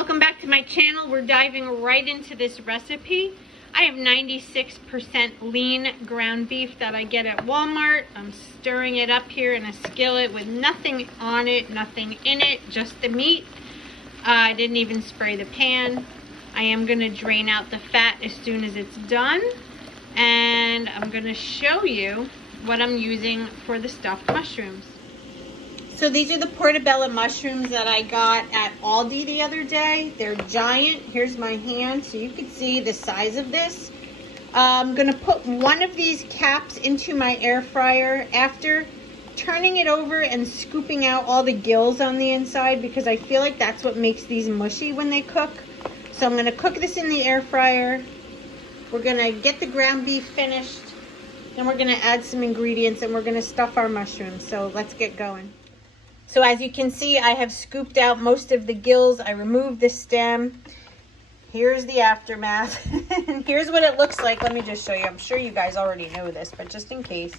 welcome back to my channel. We're diving right into this recipe. I have 96% lean ground beef that I get at Walmart. I'm stirring it up here in a skillet with nothing on it, nothing in it, just the meat. I didn't even spray the pan. I am going to drain out the fat as soon as it's done. And I'm going to show you what I'm using for the stuffed mushrooms. So these are the portobello mushrooms that I got at Aldi the other day. They're giant. Here's my hand so you can see the size of this. I'm going to put one of these caps into my air fryer after turning it over and scooping out all the gills on the inside, because I feel like that's what makes these mushy when they cook. So I'm going to cook this in the air fryer. We're going to get the ground beef finished. Then we're going to add some ingredients and we're going to stuff our mushrooms. So let's get going. So as you can see, I have scooped out most of the gills. I removed the stem. Here's the aftermath. Here's what it looks like. Let me just show you. I'm sure you guys already know this, but just in case.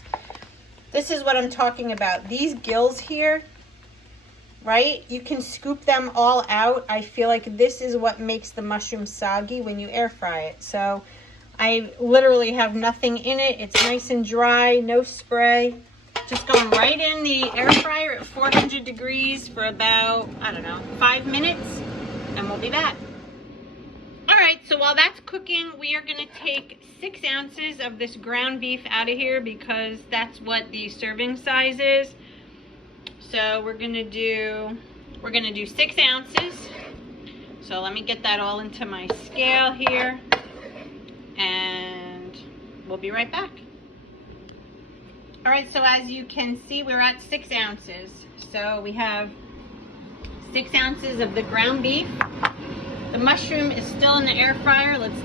This is what I'm talking about. These gills here, right? You can scoop them all out. I feel like this is what makes the mushroom soggy when you air fry it. So I literally have nothing in it. It's nice and dry, no spray. Just going right in the air fryer at 400 degrees for about, I don't know, 5 minutes, and we'll be back. All right, so while that's cooking, we are gonna take 6 ounces of this ground beef out of here because that's what the serving size is. So we're gonna do 6 ounces. So let me get that all into my scale here, and we'll be right back. All right, so as you can see, we're at 6 ounces. So we have 6 ounces of the ground beef. The mushroom is still in the air fryer. Let's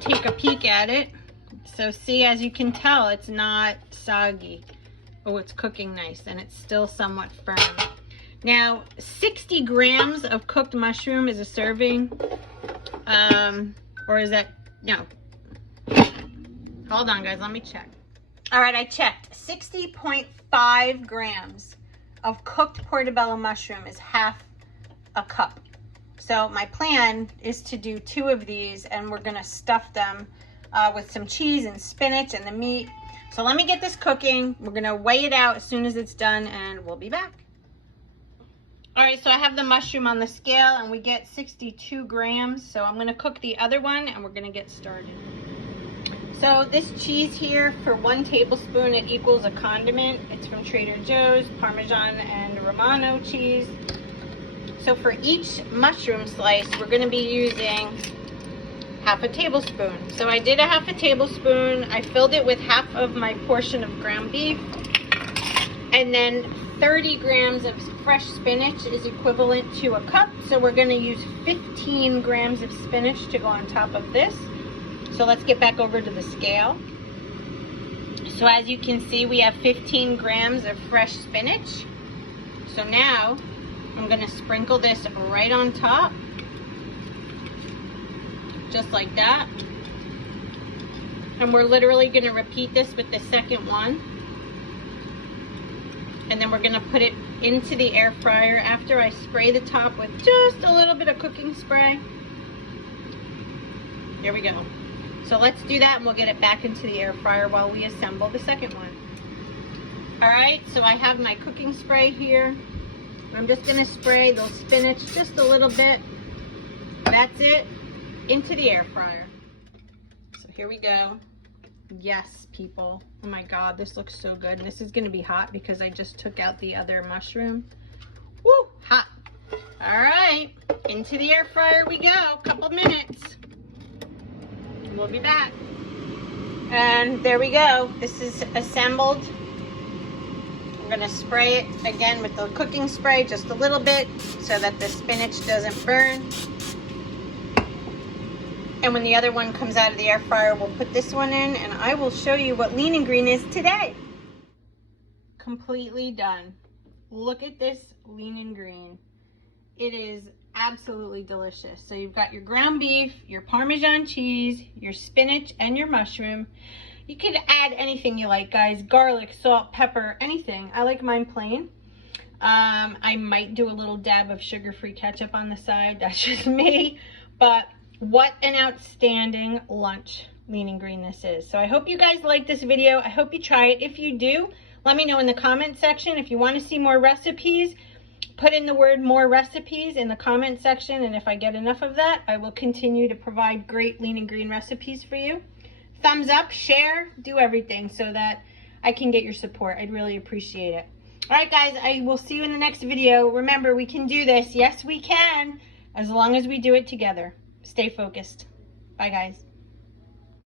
take a peek at it. So see, as you can tell, it's not soggy. Oh, it's cooking nice, and it's still somewhat firm. Now, 60 grams of cooked mushroom is a serving. Or is that, no. Hold on, guys, let me check. All right, I checked. 60.5 grams of cooked portobello mushroom is half a cup. So my plan is to do 2 of these, and we're gonna stuff them with some cheese and spinach and the meat. So let me get this cooking. We're gonna weigh it out as soon as it's done, and we'll be back. All right, so I have the mushroom on the scale, and we get 62 grams. So I'm gonna cook the other one, and we're gonna get started. So this cheese here, for 1 tablespoon, it equals a condiment. It's from Trader Joe's, Parmesan and Romano cheese. So for each mushroom slice, we're gonna be using half a tablespoon. So I did a half a tablespoon. I filled it with half of my portion of ground beef. And then 30 grams of fresh spinach is equivalent to a cup. So we're gonna use 15 grams of spinach to go on top of this. So let's get back over to the scale. So as you can see, we have 15 grams of fresh spinach. So now I'm gonna sprinkle this right on top, just like that. And we're literally gonna repeat this with the second one. And then we're gonna put it into the air fryer after I spray the top with just a little bit of cooking spray. Here we go. So let's do that, and we'll get it back into the air fryer while we assemble the second one. All right, so I have my cooking spray here. I'm just gonna spray those spinach just a little bit. That's it, into the air fryer. So here we go. Yes, people. Oh my God, this looks so good. And this is gonna be hot because I just took out the other mushroom. Woo, hot. All right, into the air fryer we go, couple minutes. We'll be back. And there we go. This is assembled. I'm gonna spray it again with the cooking spray just a little bit so that the spinach doesn't burn. And when the other one comes out of the air fryer, we'll put this one in, and I will show you what lean and green is today. Completely done. Look at this lean and green. It is absolutely delicious. So you've got your ground beef, your Parmesan cheese, your spinach, and your mushroom. You could add anything you like, guys. Garlic, salt, pepper, anything. I like mine plain. I might do a little dab of sugar-free ketchup on the side. That's just me. But what an outstanding lunch lean and green this is. So I hope you guys like this video. I hope you try it. If you do, let me know in the comment section. If you want to see more recipes, put in the word more recipes in the comment section. And if I get enough of that, I will continue to provide great lean and green recipes for you. Thumbs up, share, do everything so that I can get your support. I'd really appreciate it. All right, guys, I will see you in the next video. Remember, we can do this. Yes, we can, as long as we do it together. Stay focused. Bye, guys.